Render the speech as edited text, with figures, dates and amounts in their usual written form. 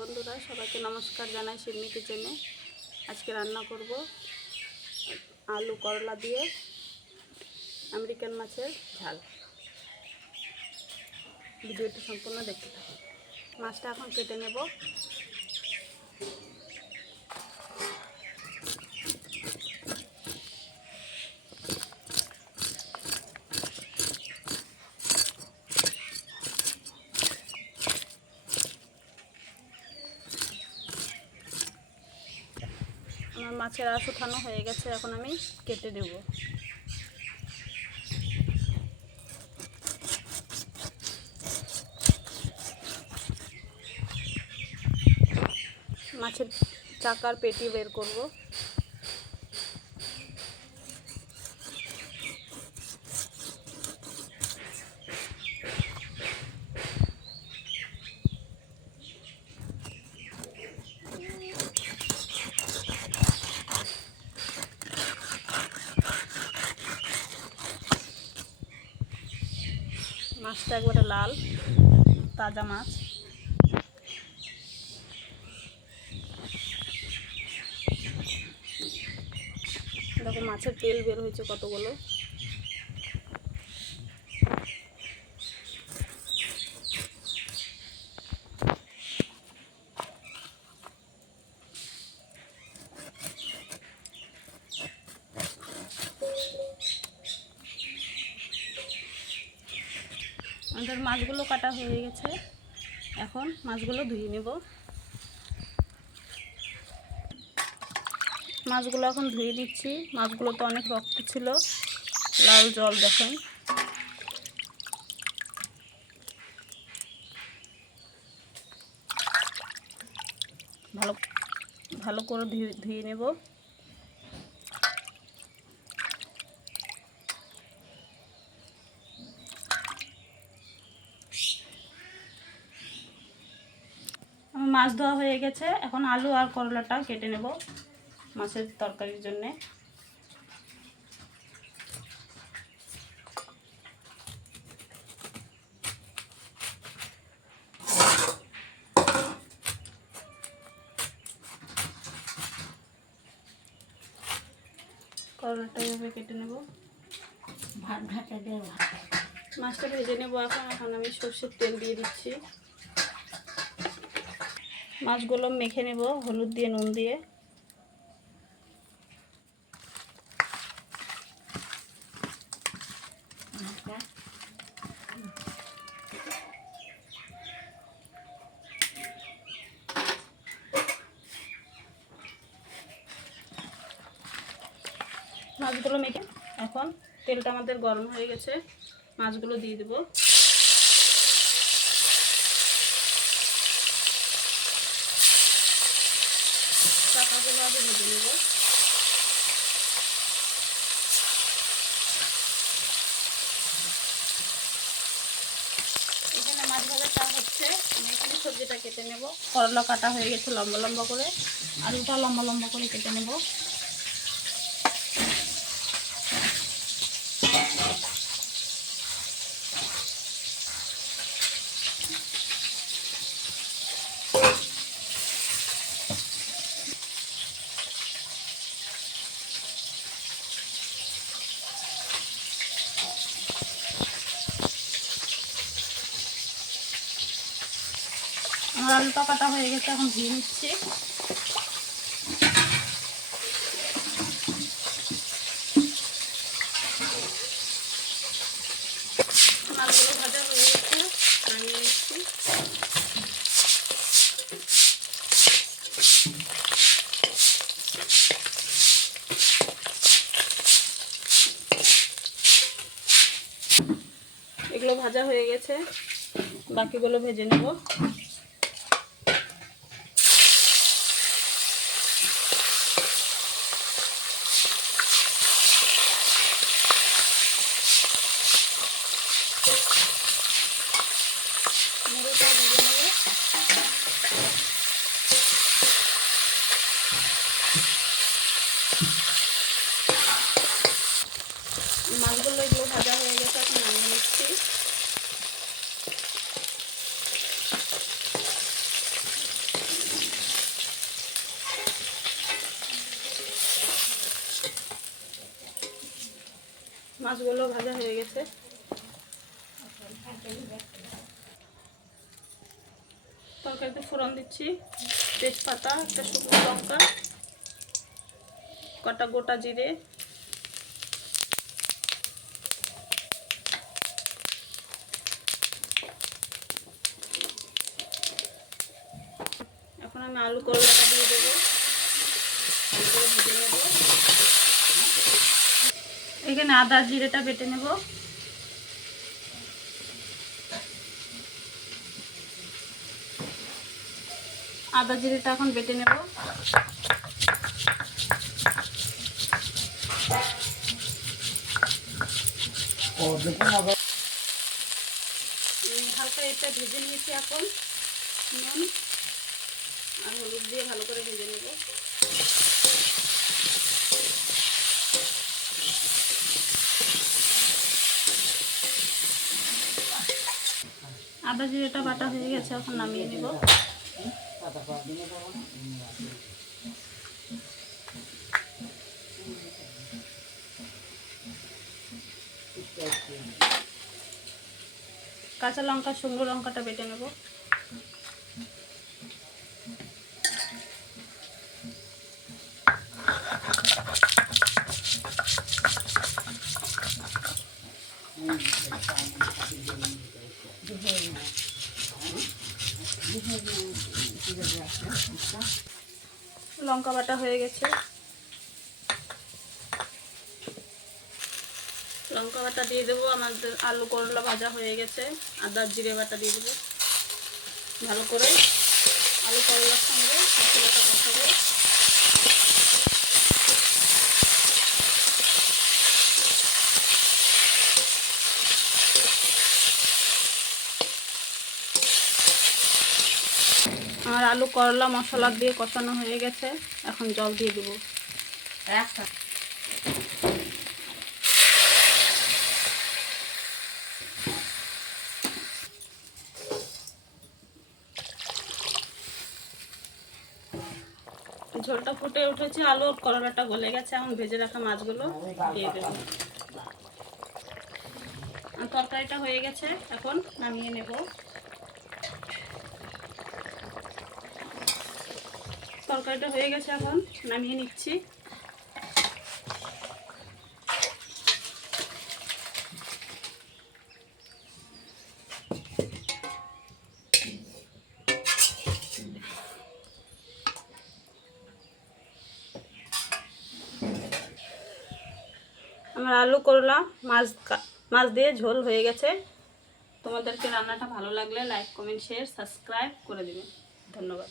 বন্ধুরা সবাইকে নমস্কার জানাই সিম্মি কিচেনে। আজকে রান্না করব আলু করলা দিয়ে আমেরিকান মাছের ঝাল। ভিডিওটি সম্পূর্ণ দেখতে থাকুন। মাছটা এখন কেটে নেব। আমার মাছের আঁশ উঠানো হয়ে গেছে, এখন আমি কেটে নেব। মাছের চাকার পেটি বের করব। মাছটা একবারে লাল, তাজা মাছ। দেখো মাছের তেল বের হয়েছে কতগুলো। আমাদের মাছগুলো কাটা হয়ে গেছে, এখন মাছগুলো ধুয়ে নেব। মাছগুলো এখন ধুয়ে নিচ্ছি। মাছগুলো তো অনেক রক্ত ছিল, লাল জল দেখেন। ভালো করে ধুয়ে নেব। মাছ ধোয়া হয়ে গেছে, এখন আলু আর করলাটা কেটে নেব মাছের তরকারির জন্যে। করলাটা এভাবে কেটে নেব। মাছটা ভেজে নেব। এখন আমি সরষের তেল দিয়ে দিচ্ছি। মাছগুলো মেখে নেব হলুদ দিয়ে, নুন দিয়ে। মাছগুলো মেখে এখন তেলটা আমাদের গরম হয়ে গেছে, মাছগুলো দিয়ে দেব। চাকাগুলো আগে ভেজে নেব। এখানে মাছ ভাজাটা হচ্ছে, আমি এখানে সবজিটা কেটে নেব। করলা কাটা হয়ে গেছে লম্বা লম্বা করে, আলুটা লম্বা লম্বা করে কেটে নেব। আমার আলুটা কাটা হয়ে গেছে, এখন ধুয়ে নিচ্ছি। মাছগুলো ভাজা হয়ে গেছে, নামিয়ে নিচ্ছি। এগুলো ভাজা হয়ে গেছে, বাকিগুলো ভেজে নেব। মুড়োটা ভেজে নেব। মাছগুলো এগুলো ভাজা হয়ে গেছে, এখন নামিয়ে নিচ্ছি। মাছগুলো ভাজা হয়ে গেছে। তরকারিতে ফোড়ন দিচ্ছি, তেজপাতা, একটা শুকনো লঙ্কা, কটা গোটা জিরে, এখন আমি আলু করলাটা দিয়ে দেবো, ভালো করে ভেজে নেব। এখানে আদা জিরেটা বেটে নেব। আদা জিরেটা এখন বেটে নেব। হালকা এটা ভেজে নিয়েছি, এখন নুন আর হলুদ দিয়ে ভালো করে ভেজে নেব। আদা জিরেটা বাটা হয়ে গেছে, এখন নামিয়ে নেব। কাঁচা লঙ্কা, শুকনো লঙ্কাটা বেটে নেব। লঙ্কা বাটা হয়ে গেছে, লঙ্কা বাটা দিয়ে দেবো। আমাদের আলু করলা ভাজা হয়ে গেছে, আদা জিরে বাটা দিয়ে দেবো। ভালো করে আলু করলার সঙ্গে মশলাটা কষাবো। আমার আলু করলা মশলা দিয়ে কষানো হয়ে গেছে, এখন জল দিয়ে দেবো। ঝোলটা ফুটে উঠেছে, আলু করলাটা গলে গেছে, এখন ভেজে রাখা মাছগুলো দিয়ে দেবো। তরকারিটা হয়ে গেছে, এখন নামিয়ে নেব। তরকারিটা হয়ে গেছে, এখন নামিয়ে নিচ্ছি। আমার আলু করলা মাছ দিয়ে ঝোল হয়ে গেছে। তোমাদেরকে রান্নাটা ভালো লাগলে লাইক, কমেন্ট, শেয়ার, সাবস্ক্রাইব করে দেবেন। ধন্যবাদ।